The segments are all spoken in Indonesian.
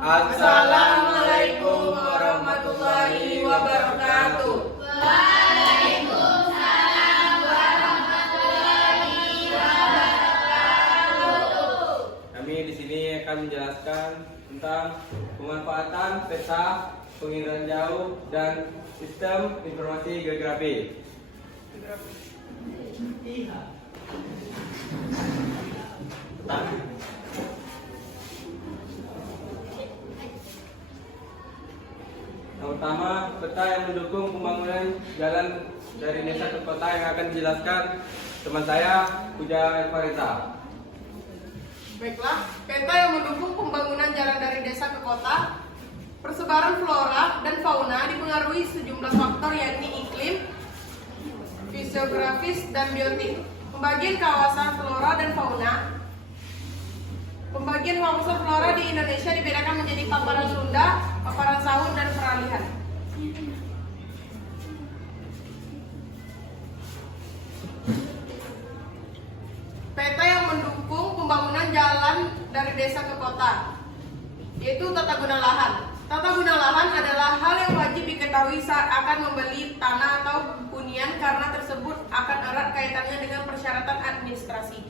Assalamualaikum warahmatullahi wabarakatuh. Waalaikumsalam warahmatullahi wabarakatuh. Kami di sini akan menjelaskan tentang pemanfaatan peta, pengiraan jauh, dan sistem informasi geografi. Yang pertama, peta yang mendukung pembangunan jalan dari desa ke kota yang akan dijelaskan teman saya, Puja Farita. Baiklah, peta yang mendukung pembangunan jalan dari desa ke kota, persebaran flora dan fauna dipengaruhi sejumlah faktor yakni iklim, fisiografis, dan biotik. Pembagian kawasan flora dan fauna. Pembagian kawasan flora di Indonesia dibedakan menjadi paparan Sunda, paparan Sahun, dan peralihan. Peta yang mendukung pembangunan jalan dari desa ke kota, yaitu tata guna lahan. Tata guna lahan adalah hal yang wajib diketahui saat akan membeli tanah atau hunian karena tersebut akan erat kaitannya dengan persyaratan administrasi.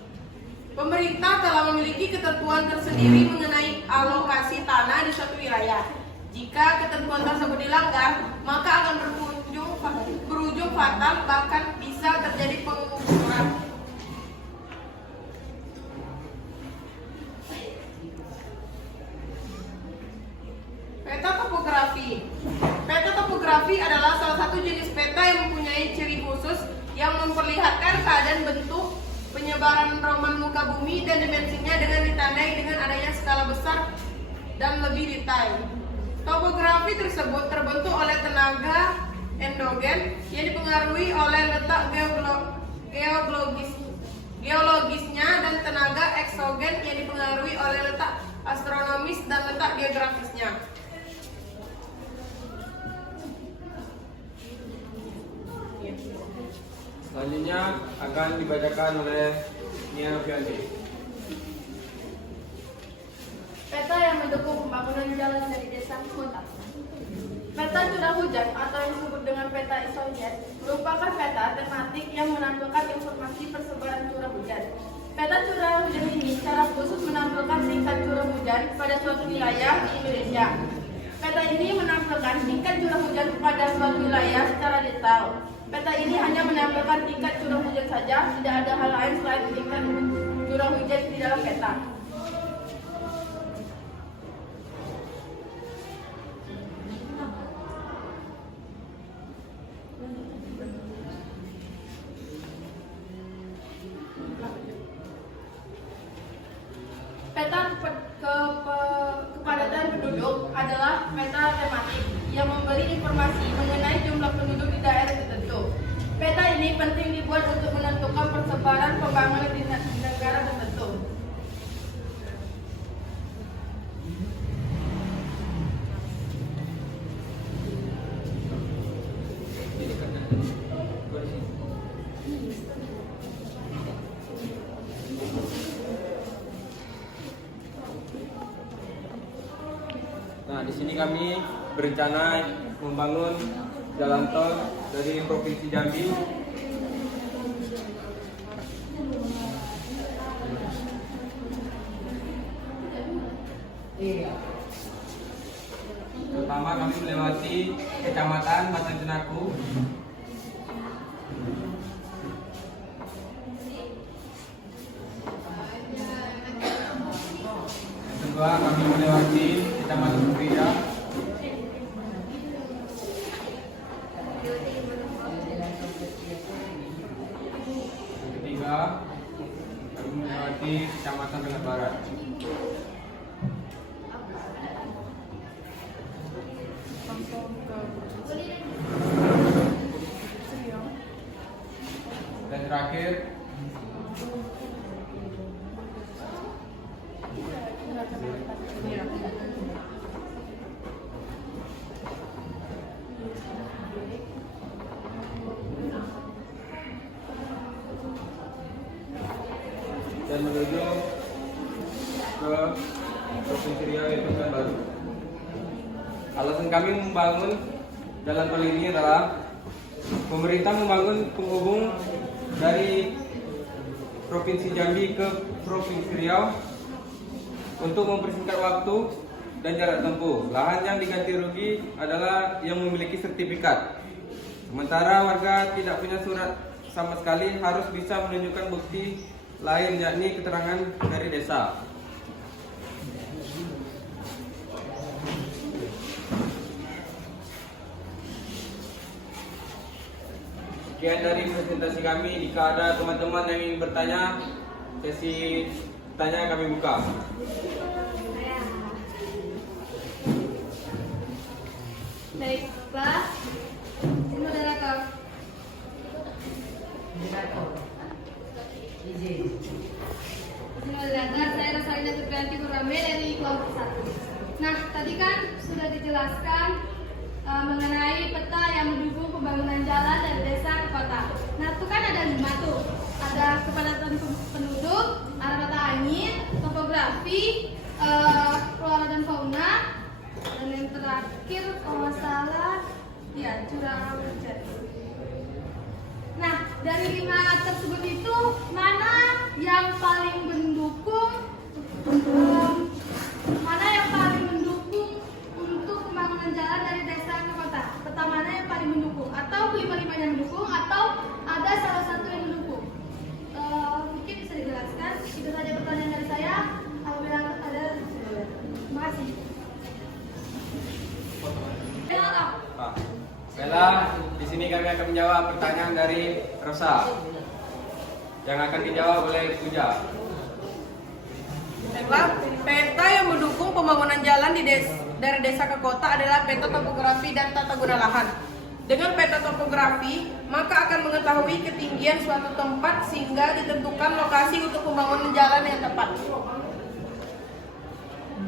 Pemerintah telah memiliki ketentuan tersendiri mengenai alokasi tanah di suatu wilayah. Jika ketentuan tersebut dilanggar, maka akan berujung fatal, bahkan bisa terjadi penggusuran. Peta topografi. Peta topografi adalah salah satu jenis peta yang mempunyai ciri khusus yang memperlihatkan keadaan bentuk, penyebaran roman muka bumi, dan dimensinya dengan ditandai dengan adanya skala besar dan lebih detail. Topografi tersebut terbentuk oleh tenaga endogen yang dipengaruhi oleh letak geologisnya dan tenaga eksogen yang dipengaruhi oleh letak astronomis dan letak geografisnya. Selanjutnya akan dibacakan oleh Nia Novianti. Peta yang mendukung pembangunan jalan dari desa ke kota. Peta curah hujan atau yang disebut dengan peta isogen merupakan peta tematik yang menampilkan informasi persebaran curah hujan. Peta curah hujan ini secara khusus menampilkan tingkat curah hujan pada suatu wilayah di Indonesia. Peta ini menampilkan tingkat curah hujan pada suatu wilayah secara detail. Peta ini hanya menampilkan tingkat curah hujan saja, tidak ada hal lain selain tingkat curah hujan di dalam peta. Peta kepadatan penduduk adalah peta tematik yang memberi informasi mengenai jumlah penduduk di daerah tertentu. Peta ini penting dibuat untuk menentukan persebaran pembangunan di negara tertentu. Nah, di sini kami berencana membangun jalan tol dari Provinsi Jambi pertama kami melewati Kecamatan Batang Cenaku, yang kedua kami melewati Kecamatan Bukida, yang ketiga kami melewati Kecamatan Tengah Barat. Dan terakhir dan menuju ke Provinsi Riau yaitu Pekanbaru. Alasan kami membangun jalan tol ini adalah pemerintah membangun penghubung dari Provinsi Jambi ke Provinsi Riau untuk mempersingkat waktu dan jarak tempuh. Lahan yang diganti rugi adalah yang memiliki sertifikat. Sementara warga tidak punya surat sama sekali, harus bisa menunjukkan bukti lain yakni keterangan dari desa. Sekian dari presentasi kami. Jika ada teman-teman yang ingin bertanya, sesi tanya kami buka. Baiklah, ini moderator. Moderator, saya Rosalina Supriyanti Purwame dari kelompok 1. Nah, tadi kan sudah dijelaskan mengenai peta yang mendukung pembangunan jalan dari desa ke kota. Nah, itu kan ada 5 tuh. Ada kepadatan penduduk, arah mata angin, topografi, flora dan fauna, dan yang terakhir kalau nggak salah ya curah hujan. Nah, dari 5 tersebut itu mana yang paling mendukung untuk pembangunan jalan dari desa ke kota? Peta mana yang paling mendukung? Atau kelima-limanya mendukung? Atau ada salah satu yang mendukung? Mungkin bisa dijelaskan. Itu saja pertanyaan dari saya. Apabila ada, terima kasih. Pak, baiklah, di sini kami akan menjawab pertanyaan dari Rosa yang akan dijawab oleh Puja. Baiklah, peta yang mendukung pembangunan jalan dari desa ke kota adalah peta topografi dan tata guna lahan. Dengan peta topografi, maka akan mengetahui ketinggian suatu tempat sehingga ditentukan lokasi untuk pembangunan jalan yang tepat.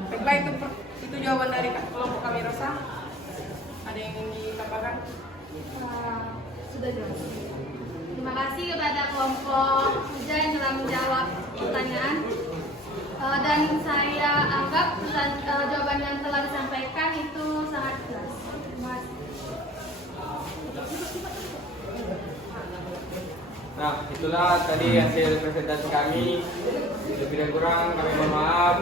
Baiklah, itu jawaban dari kelompok kami Rosa. Ada yang ingin ditambahkan? Sudah jelas. Terima kasih kepada kelompok Puja yang telah menjawab pertanyaan. Dan saya anggap jawaban yang telah disampaikan itu sangat jelas. Terima kasih. Nah, itulah tadi hasil presentasi kami. Lebih dan kurang kami mohon maaf.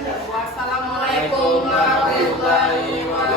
Wassalamualaikum warahmatullahi wabarakatuh.